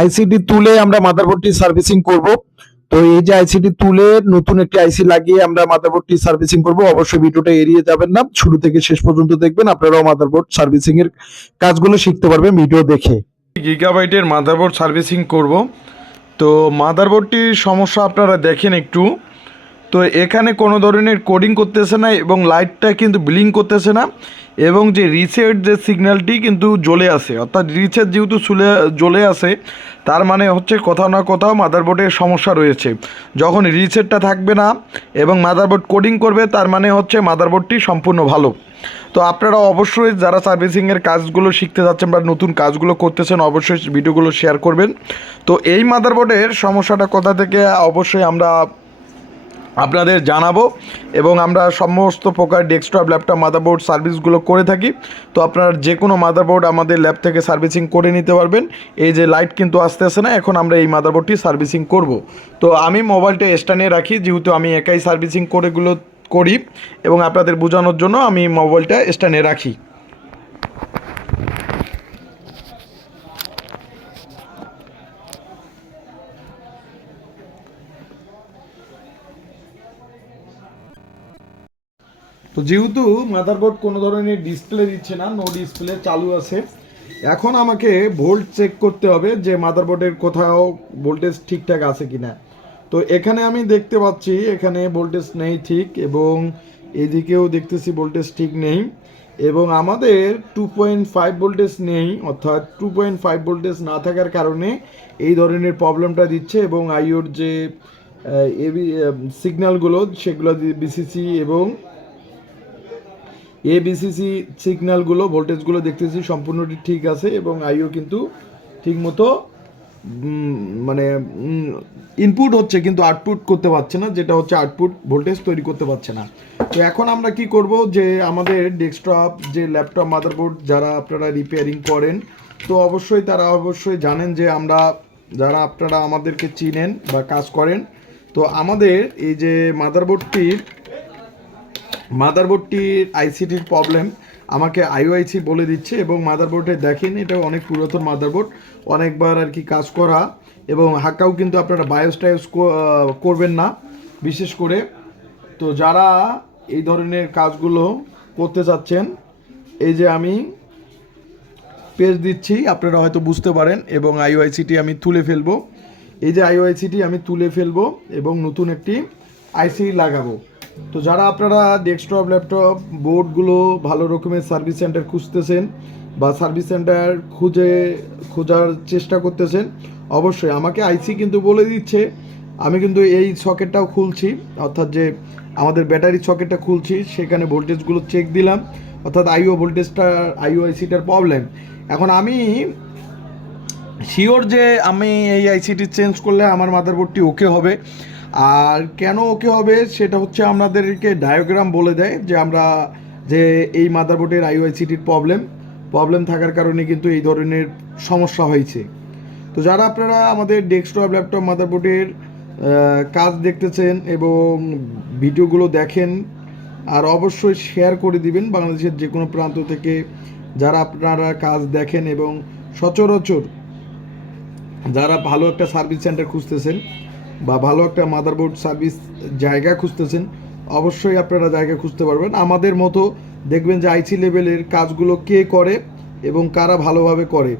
ICT তুলে আমরা মাদারবোর্ডটি servicing করব। তো এই যে আইসিটি তুলে নতুন একটি আইসি লাগিয়ে আমরা মাদারবোর্ডটি সার্ভিসিং করব, অবশ্যই ভিডিওটা এড়িয়ে যাবেন না। শুরু থেকে শেষ পর্যন্ত দেখবেন, আপনারাও মাদারবোর্ড সার্ভিসিং এর কাজগুলো শিখতে পারবেন ভিডিও দেখে। গিগাবাইটের মাদারবোর্ড সার্ভিসিং করব। তো মাদারবোর্ডটির সমস্যা আপনারা দেখেন একটু। তো এখানে কোনো ধরনের কোডিং করতেছে না এবং লাইটটা কিন্তু ব্লিং করতেছে না এবং যে রিসেট যে সিগন্যালটি কিন্তু জ্বলে আসে অর্থাৎ রিসেট যেহেতু চলে, জ্বলে আসে তার মানে হচ্ছে কোথাও না কোথাও মাদারবোর্ডের সমস্যা রয়েছে। যখন রিসেটটা থাকবে না এবং মাদারবোর্ড কোডিং করবে, তার মানে হচ্ছে মাদারবোর্ডটি সম্পূর্ণ ভালো। তো আপনারা অবশ্যই যারা সার্ভিসিংয়ের কাজগুলো শিখতে যাচ্ছেন বা নতুন কাজগুলো করতেছেন, অবশ্যই ভিডিওগুলো শেয়ার করবেন। তো এই মাদারবোর্ডের সমস্যাটা কোথা থেকে, অবশ্যই আমরা আপনাদের জানাব এবং আমরা সমস্ত প্রকার ডেস্কটপ ল্যাপটপ মাদারবোর্ড সার্ভিসগুলো করে থাকি। তো আপনারা যে কোনো মাদারবোর্ড আমাদের ল্যাব থেকে সার্ভিসিং করে নিতে পারবেন। এই যে লাইট কিন্তু আসতে আসে না, এখন আমরা এই মাদারবোর্ডটি সার্ভিসিং করব। তো আমি মোবাইলটা স্ট্যান্ডে রাখি, যেহেতু আমি একাই সার্ভিসিং করেগুলো করি এবং আপনাদের বোঝানোর জন্য আমি মোবাইলটা স্ট্যান্ডে রাখি। তো যেহেতু মাদারবোর্ড কোনো ধরনের ডিসপ্লে দিচ্ছে না নো ডিসপ্লে চালু আছে, এখন আমাকে ভোল্ট চেক করতে হবে যে মাদারবোর্ডের কোথাও ভোল্টেজ ঠিকঠাক আছে কি না তো এখানে আমি দেখতে পাচ্ছি, এখানে ভোল্টেজ নেই ঠিক এবং এদিকেও দেখতেছি ভোল্টেজ ঠিক নেই এবং আমাদের টু পয়েন্ট ফাইভ ভোল্টেজ নেই, অর্থাৎ টু পয়েন্ট ফাইভ ভোল্টেজ না থাকার কারণে এই ধরনের প্রবলেমটা দিচ্ছে এবং আইওর যে এবি সিগন্যালগুলো সেগুলো বিসিসি এবং এবিসিসি সিগন্যালগুলো ভোল্টেজগুলো দেখতেছি, সম্পূর্ণটি ঠিক আছে এবং আইও কিন্তু ঠিকমতো মানে ইনপুট হচ্ছে কিন্তু আউটপুট করতে পারছে না, যেটা হচ্ছে আউটপুট ভোল্টেজ তৈরি করতে পারছে না। তো এখন আমরা কি করব যে আমাদের ডেস্কটপ যে ল্যাপটপ মাদারবোর্ড যারা আপনারা রিপেয়ারিং করেন, তো অবশ্যই তারা অবশ্যই জানেন যে আমরা, যারা আপনারা আমাদেরকে চিনেন বা কাজ করেন, তো আমাদের এই যে মাদারবোর্ডটির মাদারবোর্ডটির আইসিটির প্রবলেম আমাকে আইওআইসি বলে দিচ্ছে এবং মাদারবোর্ডে দেখেন এটা অনেক পুরাতন মাদারবোর্ড, অনেকবার আর কি কাজ করা এবং হাক্কাও কিন্তু আপনারা বায়োস টায়োস করবেন না, বিশেষ করে তো যারা এই ধরনের কাজগুলো করতে চাচ্ছেন এই যে আমি পেজ দিচ্ছি, আপনারা হয়তো বুঝতে পারেন এবং আইওআইসিটি আমি তুলে ফেলব। এই যে আইওআইসিটি আমি তুলে ফেলব এবং নতুন একটি আইসি লাগাবো। তো যারা আপনারা ডেস্কটপ ল্যাপটপ বোর্ডগুলো ভালো রকমের সার্ভিস সেন্টার খুঁজতেছেন বা সার্ভিস সেন্টার খুঁজে খোঁজার চেষ্টা করতেছেন, অবশ্যই আমাকে আইসি কিন্তু বলে দিচ্ছে। আমি কিন্তু এই সকেটটাও খুলছি, অর্থাৎ যে আমাদের ব্যাটারি সকেটটা খুলছি, সেখানে ভোল্টেজগুলো চেক দিলাম, অর্থাৎ আইও ভোল্টেজটা আইও আইসিটার প্রবলেম এখন আমি শিওর যে আমি এই আইসিটি চেঞ্জ করলে আমার মাদারবোর্ডটি ওকে হবে। আর কেন ওকে হবে সেটা হচ্ছে আমাদেরকে ডায়োগ্রাম বলে দেয় যে আমরা যে এই মাদারবোর্ডের আইওআইসিটির প্রবলেম প্রবলেম থাকার কারণে কিন্তু এই ধরনের সমস্যা হয়েছে। তো যারা আপনারা আমাদের ডেস্কটপ ল্যাপটপ মাদারবোর্ডের কাজ দেখতেছেন এবং ভিডিওগুলো দেখেন, আর অবশ্যই শেয়ার করে দিবেন বাংলাদেশের যে কোনো প্রান্ত থেকে যারা আপনারা কাজ দেখেন এবং সচরাচর যারা ভালো একটা সার্ভিস সেন্টার খুঁজতেছেন বা ভালো একটা মাদারবোর্ড সার্ভিস জায়গা খুঁজতেছেন, অবশ্যই আপনারা জায়গা খুঁজতে পারবেন। আমাদের মতো দেখবেন যে আইসি লেভেলের কাজগুলো কে করে এবং কারা ভালোভাবে করে।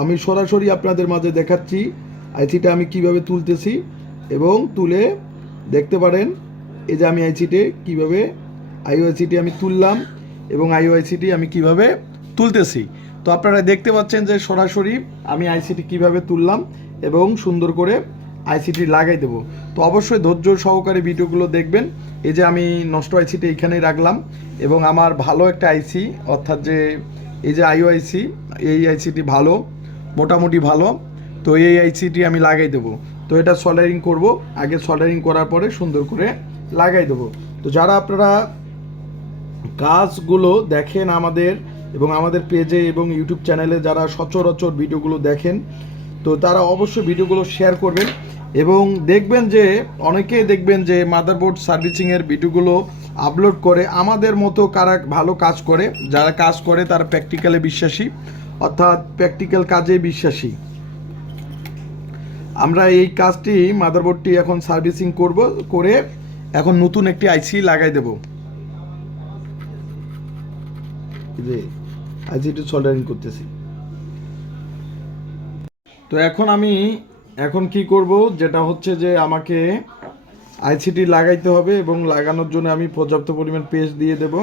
আমি সরাসরি আপনাদের মাঝে দেখাচ্ছি আইসিটা আমি কীভাবে তুলতেছি এবং তুলে দেখতে পারেন এই যে আমি আইসিটে কীভাবে আইওআইসিটি আমি তুললাম এবং আইওআইসিটি আমি কীভাবে তুলতেছি। তো আপনারা দেখতে পাচ্ছেন যে সরাসরি আমি আইসিটি কীভাবে তুললাম এবং সুন্দর করে আইসিটি লাগাই দেবো। তো অবশ্যই ধৈর্য সহকারে ভিডিওগুলো দেখবেন। এই যে আমি নষ্ট আইসিটি এইখানেই রাখলাম এবং আমার ভালো একটা আইসি, অর্থাৎ যে এই যে আইওআইসি এই আইসিটি ভালো, মোটামুটি ভালো, তো এই আইসিটি আমি লাগাই দেবো। তো এটা সল্ডারিং করব। আগে সল্ডারিং করার পরে সুন্দর করে লাগাই দেবো। তো যারা আপনারা কাজগুলো দেখেন আমাদের এবং আমাদের পেজে এবং ইউটিউব চ্যানেলে যারা সচরাচর ভিডিওগুলো দেখেন, তো তারা অবশ্যই ভিডিওগুলো শেয়ার করবেন। এবং দেখবেন যে, অনেকেই দেখবেন যে মাদারবোর্ড সার্ভিসিংয়ের ভিডিওগুলো আপলোড করে আমাদের মতো কারা ভালো কাজ করে, যারা কাজ করে তারা প্র্যাকটিক্যালে বিশ্বাসী, অর্থাৎ প্র্যাকটিক্যাল কাজে বিশ্বাসী। আমরা এই কাজটি মাদারবোর্ডটি এখন সার্ভিসিং করব, করে এখন নতুন একটি আইসি লাগাই দেব। আইসিটি সল্ডারিং করতেছি। তো এখন আমি এখন কি করব? যেটা হচ্ছে যে আমাকে আইসিটি লাগাইতে হবে এবং লাগানোর জন্য আমি পর্যাপ্ত পরিমাণ পেস্ট দিয়ে দেব।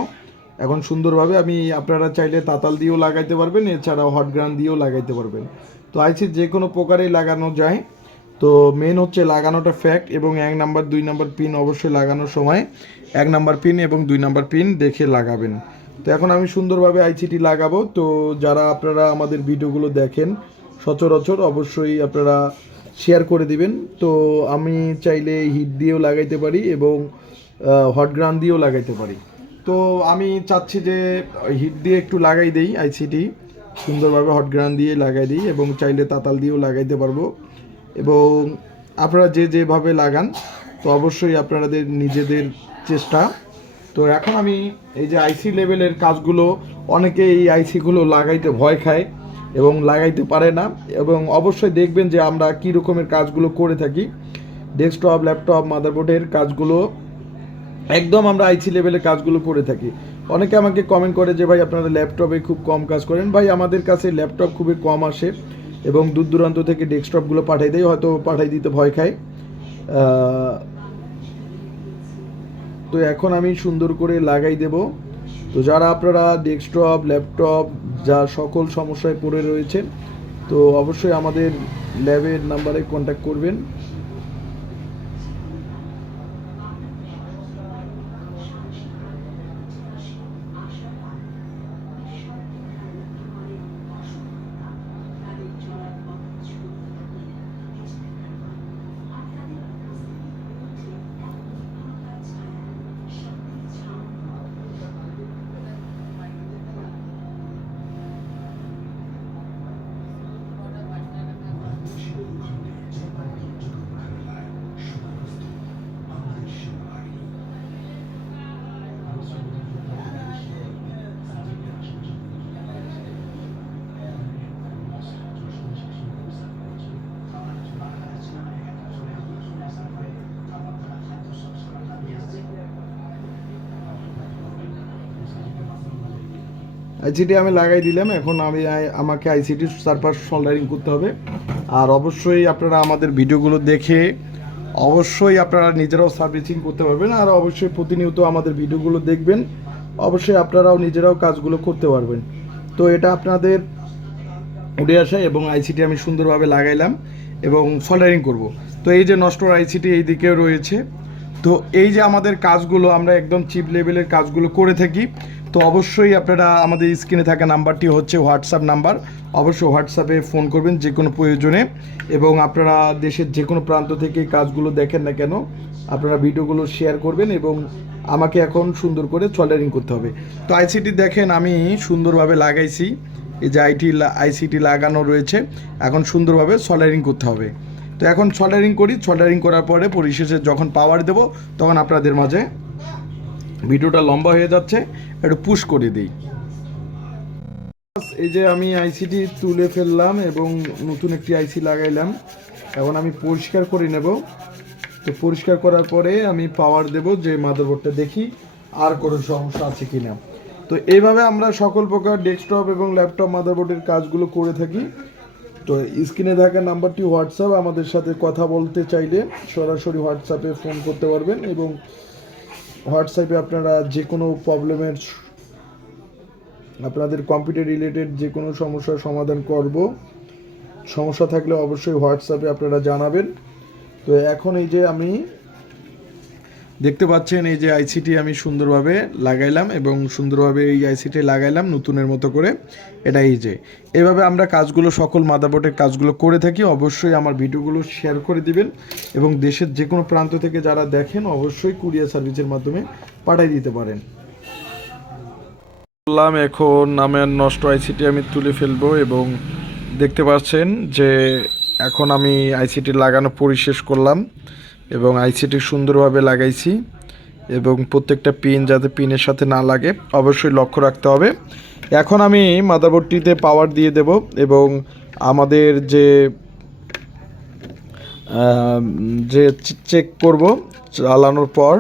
এখন সুন্দরভাবে আমি আপনারা চাইলে তাতাল দিয়েও লাগাইতে পারবেন, এছাড়াও হট গ্রান দিয়েও লাগাইতে পারবেন। তো আইসি যে কোনো প্রকারেই লাগানো যায়। তো মেন হচ্ছে লাগানোটা ফ্যাক্ট এবং এক নাম্বার, দুই নাম্বার পিন অবশ্যই লাগানোর সময়। এক নাম্বার পিন এবং দুই নাম্বার পিন দেখে লাগাবেন। তো এখন আমি সুন্দরভাবে আইসিটি লাগাবো। তো যারা আপনারা আমাদের ভিডিওগুলো দেখেন, সচরাচর অবশ্যই আপনারা শেয়ার করে দিবেন। তো আমি চাইলে হিট দিয়েও লাগাইতে পারি এবং হট গ্রান দিয়েও লাগাইতে পারি। তো আমি চাচ্ছি যে হিট দিয়ে একটু লাগাই দিই আইসিটি সুন্দরভাবে হট গ্রান দিয়ে লাগাই দিই এবং চাইলে তাতাল দিয়েও লাগাইতে পারব। এবং আপনারা যে যেভাবে লাগান, তো অবশ্যই আপনাদের নিজেদের চেষ্টা। তো এখন আমি এই যে আইসি লেভেলের কাজগুলো অনেকে এই আইসিগুলো লাগাইতে ভয় খায়। এবং লাগাইতে পারে না। এবং অবশ্যই দেখবেন যে আমরা কী রকমের কাজগুলো করে থাকি। ডেস্কটপ, ল্যাপটপ, মাদারবোর্ডের কাজগুলো, একদম আমরা আইসি লেভেলের কাজগুলো করে থাকি। অনেকে আমাকে কমেন্ট করে যে, ভাই, আপনারা ল্যাপটপে খুব কম কাজ করেন। ভাই, আমাদের কাছে ল্যাপটপ খুবই কম আসে এবং দূর দূরান্ত থেকে ডেস্কটপগুলো পাঠাই দেয়, হয়তো পাঠাই দিতে ভয় খায়। তো এখন আমি সুন্দর করে লাগাই দেব। তো যারা আপনারা ডেস্কটপ, ল্যাপটপ, যা সকল সমস্যায় পড়ে রয়েছেন, তো অবশ্যই আমাদের ল্যাবের নাম্বারে কন্ট্যাক্ট করবেন। আইসিটি আমি লাগাই দিলাম, এখন আমি আমাকে আইসিটি সারপাস সোল্ডারিং করতে হবে। আর অবশ্যই আপনারা আমাদের ভিডিওগুলো দেখে অবশ্যই আপনারা নিজেরাও সার্ভিসিং করতে পারবেন, আর অবশ্যই প্রতিনিয়ত আমাদের ভিডিওগুলো দেখবেন। অবশ্যই আপনারাও নিজেরাও কাজগুলো করতে পারবেন। তো এটা আপনাদের উঠে আসে এবং আইসিটি আমি সুন্দরভাবে লাগাইলাম এবং সোল্ডারিং করব। তো এই যে নষ্ট আইসিটি এই দিকেও রয়েছে। তো এই যে আমাদের কাজগুলো, আমরা একদম চিপ লেভেলের কাজগুলো করে থাকি। তো অবশ্যই আপনারা আমাদের স্ক্রিনে থাকা নাম্বারটি হচ্ছে হোয়াটসঅ্যাপ নাম্বার। অবশ্যই হোয়াটসঅ্যাপে ফোন করবেন যে কোনো প্রয়োজনে। এবং আপনারা দেশের যে কোনো প্রান্ত থেকে কাজগুলো দেখেন না কেন, আপনারা ভিডিওগুলো শেয়ার করবেন এবং আমাকে এখন সুন্দর করে সোল্ডারিং করতে হবে। তো আইসিটি দেখেন, আমি সুন্দরভাবে লাগাইছি। এই যে আইটি আইসিটি লাগানো রয়েছে, এখন সুন্দরভাবে সোল্ডারিং করতে হবে। তো এখন সোল্ডারিং করি সোল্ডারিং করার পরে পরিশেষে যখন পাওয়ার দেব, তখন আপনাদের মাঝে ভিডিওটা লম্বা হয়ে যাচ্ছে, একটু পুশ করে দিই। এই যে আমি আইসিটি তুলে ফেললাম এবং নতুন একটি আইসি লাগাইলাম। এখন আমি পরিষ্কার করে নেব। তো পরিষ্কার করার পরে আমি পাওয়ার দেব যে মাদারবোর্ডটা দেখি, আর কোনো সমস্যা আছে কি না তো এইভাবে আমরা সকল প্রকার ডেস্কটপ এবং ল্যাপটপ মাদারবোর্ডের কাজগুলো করে থাকি। তো স্ক্রিনে থাকা নাম্বারটি হোয়াটসঅ্যাপ আমাদের সাথে কথা বলতে চাইলে সরাসরি হোয়াটসঅ্যাপে ফোন করতে পারবেন এবং হোয়াটসঅ্যাপে আপনারা যে কোনো প্রবলেমের আপনাদের কম্পিউটার রিলেটেড যে কোনো সমস্যার সমাধান করব। সমস্যা থাকলে অবশ্যই হোয়াটসঅ্যাপে আপনারা জানাবেন। তো এখন এই যে আমি দেখতে পাচ্ছেন এই যে আইসিটি আমি সুন্দরভাবে লাগাইলাম এবং সুন্দরভাবে এই আইসিটি লাগাইলাম নতুনের মতো করে। এটা এই যে। এভাবে আমরা কাজগুলো, সকল মাদাবোর্ডের কাজগুলো করে থাকি। অবশ্যই আমার ভিডিওগুলো শেয়ার করে দিবেন এবং দেশের যে কোনো প্রান্ত থেকে যারা দেখেন, অবশ্যই কুরিয়ার সার্ভিসের মাধ্যমে পাঠিয়ে দিতে পারেন। বললাম, এখন আমার নষ্ট আইসিটি আমি তুলে ফেলব এবং দেখতে পাচ্ছেন যে এখন আমি আইসিটি লাগানো পরিশেষ করলাম। এবং আইসিটি সুন্দরভাবে লাগাইছি এবং প্রত্যেকটা পিন যাতে পিনের সাথে না লাগে, অবশ্যই লক্ষ্য রাখতে হবে। এখন আমি মাদারবোর্ডটিতে পাওয়ার দিয়ে দেব এবং আমাদের যে যে চেক করব চালানোর পর,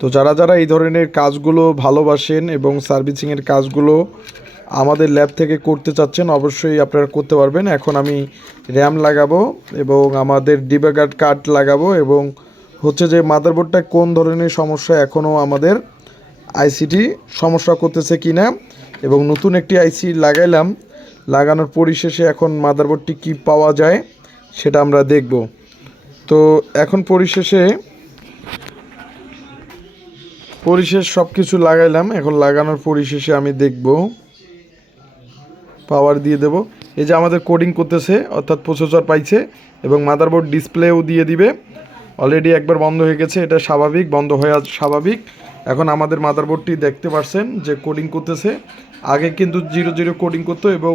তো যারা যারা এই ধরনের কাজগুলো ভালোবাসেন এবং সার্ভিসিংয়ের কাজগুলো আমাদের ল্যাব থেকে করতে চাচ্ছেন, অবশ্যই আপনারা করতে পারবেন। এখন আমি র্যাম লাগাবো এবং আমাদের ডিবেগার্ড কার্ড লাগাবো এবং হচ্ছে যে মাদারবোর্ডটা কোন ধরনের সমস্যা এখনও আমাদের আইসিটি সমস্যা করতেছে কি না এবং নতুন একটি আইসি লাগাইলাম, লাগানোর পরিশেষে এখন মাদারবোর্ডটি কি পাওয়া যায় সেটা আমরা দেখব। তো এখন পরিশেষে, পরিশেষ সব কিছু লাগাইলাম, এখন লাগানোর পরিশেষে আমি দেখব। পাওয়ার দিয়ে দেব। এই যে আমাদের কোডিং করতেছে, অর্থাৎ প্রসেসর পাইছে এবং মাদারবোর্ড ডিসপ্লেও দিয়ে দিবে। অলরেডি একবার বন্ধ হয়ে গেছে, এটা স্বাভাবিক, বন্ধ হয়ে স্বাভাবিক। এখন আমাদের মাদারবোর্ডটি দেখতে পারছেন যে কোডিং করতেছে। আগে কিন্তু জিরো জিরো কোডিং করতো এবং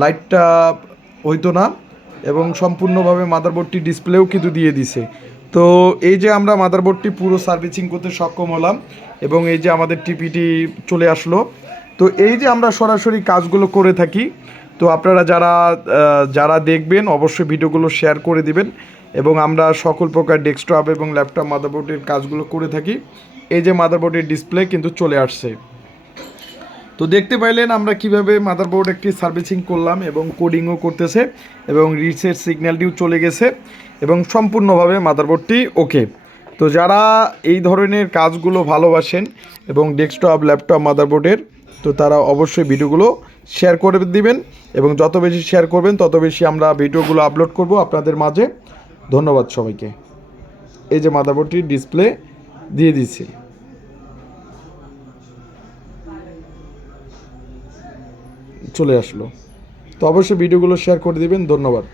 লাইটটা হইতো না এবং সম্পূর্ণভাবে মাদারবোর্ডটি ডিসপ্লেও কিন্তু দিয়ে দিছে। তো এই যে আমরা মাদারবোর্ডটি পুরো সার্ভিসিং করতে সক্ষম হলাম এবং এই যে আমাদের টিপিটি চলে আসলো। তো এই যে আমরা সরাসরি কাজগুলো করে থাকি, তো আপনারা যারা যারা দেখবেন অবশ্যই ভিডিওগুলো শেয়ার করে দিবেন এবং আমরা সকল প্রকার ডেস্কটপ এবং ল্যাপটপ মাদারবোর্ডের কাজগুলো করে থাকি। এই যে মাদারবোর্ডের ডিসপ্লে কিন্তু চলে আসছে। তো দেখতে পাইলেন আমরা কীভাবে মাদারবোর্ড একটি সার্ভিসিং করলাম এবং কোডিংও করতেছে এবং রিসেট সিগন্যালটিও চলে গেছে এবং সম্পূর্ণভাবে মাদারবোর্ডটি ওকে। তো যারা এই ধরনের কাজগুলো ভালোবাসেন এবং ডেস্কটপ, ল্যাপটপ, মাদারবোর্ডের তো তারা অবশ্যই ভিডিওগুলো শেয়ার করে দিবেন এবং যত বেশি শেয়ার করবেন, তত বেশি আমরা ভিডিওগুলো আপলোড করব আপনাদের মাঝে। ধন্যবাদ সবাইকে। এই যে মাদারবোর্ডটির ডিসপ্লে দিয়ে দিচ্ছি চলে আসলো। তো অবশ্যই ভিডিওগুলো শেয়ার করে দিবেন। ধন্যবাদ।